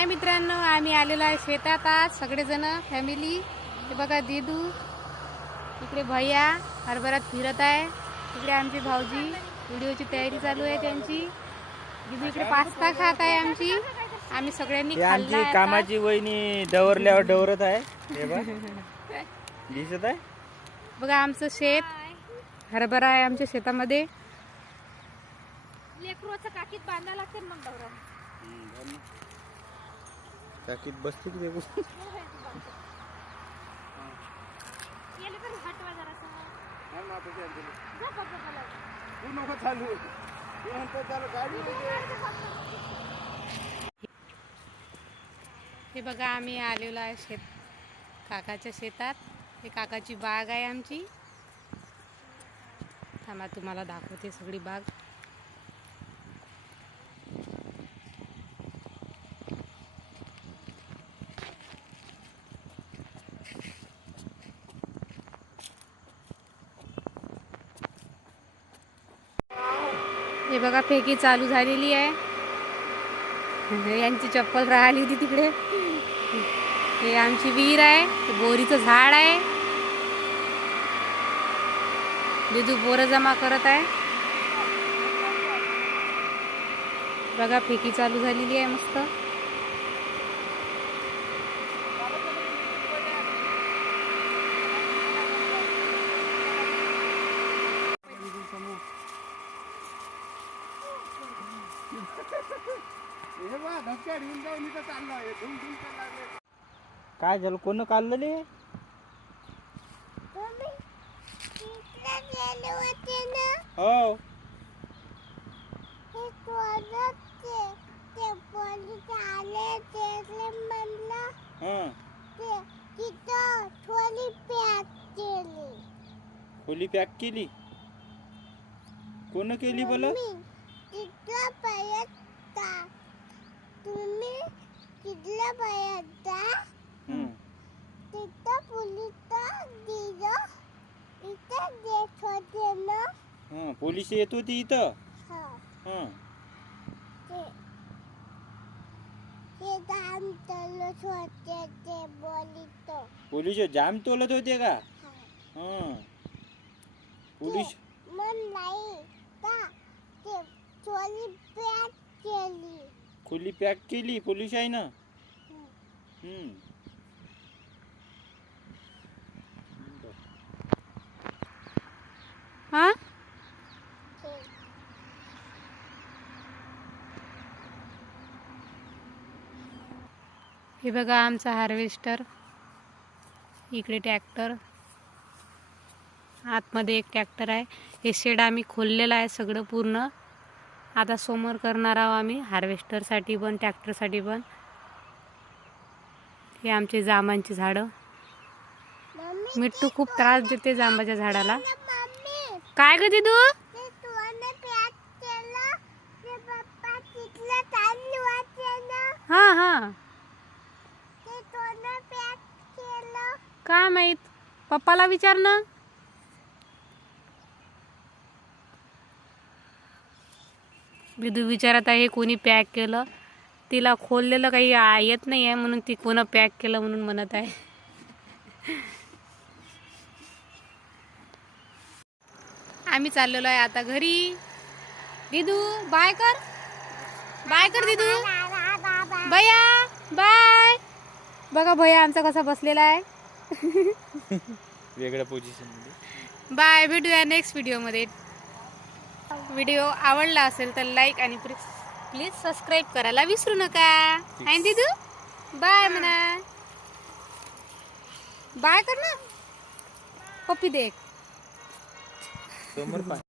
हाय मित्रांनो, आम्ही आलेलो आहे शेतात आज सगळेजण फॅमिली. हे बघा दीदू, इकडे भैया हरभऱ्यात फिरत आहे. इकडे आमची भाऊजी व्हिडिओची तयारी चालू आहे त्यांची. दीदू इकडे पास्ता खात आहे आमची. आम्ही सगळ्यांनी खाल्ला आहे. कामाची वहिनी डवरल्यावर डवरत आहे. हे बघ दिसत आहे बघा आमचं शेत, हरभरा आहे आमच्या शेतामध्ये. लेकरूचं काकीत बांधायला लागते मग डवरा. काकीत बसते की देखो हे बघा आम्ही आलेलो आहे शेत, काकाच्या शेतात. हे काकाची बाग आहे आमची. थांबा तुम्हाला दाखवते सगळी बाग. हे बघा फेकी चालू झालेली आहे. यांची चप्पल राहिली होती तिकडे. हे आमची विहीर आहे. बोरीचं झाड आहे. दीदू बोरं जमा करत आहे. बघा फेकी चालू झालेली आहे मस्त. काय झालं? कोण काढलेले? हो खोली पॅक केली. कोण केली बोला? तुम्ही कितल्या पायाचा तिथं पोलिस दिलं इथं देत होते ना. पोलीस येत होती इथं. ते जाम तोलत होते ते बोलित. पोलीस जाम तोलत होते का? पोलीस मन नाही का ते चोरी पॅक केली. खोली पॅक केली पोलीस आहे ना. हा हे बघा आमचा हार्वेस्टर. इकडे ट्रॅक्टर, आतमध्ये एक ट्रॅक्टर आहे. हे शेड आम्ही खोललेलं आहे सगळं पूर्ण. आता समोर करणार आहोत आम्ही हार्वेस्टरसाठी पण ट्रॅक्टरसाठी पण. हे आमचे जांबांची झाडं. मिट्टू खूप त्रास देते जांबाच्या झाडाला. काय ग दीदू? हा हा काय माहित, पप्पाला विचार ना. दीदू विचारत आहे कोणी पॅक केलं. तिला खोललेलं काही येत नाही आहे म्हणून ती कोण पॅक केलं म्हणून म्हणत आहे. आम्ही चाललेलो आहे आता घरी. दीदू बाय कर, बाय कर दीदू. भैया बाय. बघा भैया आमचा कसा बसलेला आहे. वेगळ्या पोझिशन मध्ये. बाय, भेटूया नेक्स्ट व्हिडिओमध्ये. व्हिडिओ आवडला असेल तर लाईक आणि प्लीज सबस्क्राईब करायला विसरू नका. आणि दीदू बाय म्हणा. बाय कर ना. पप्पी देख. समोर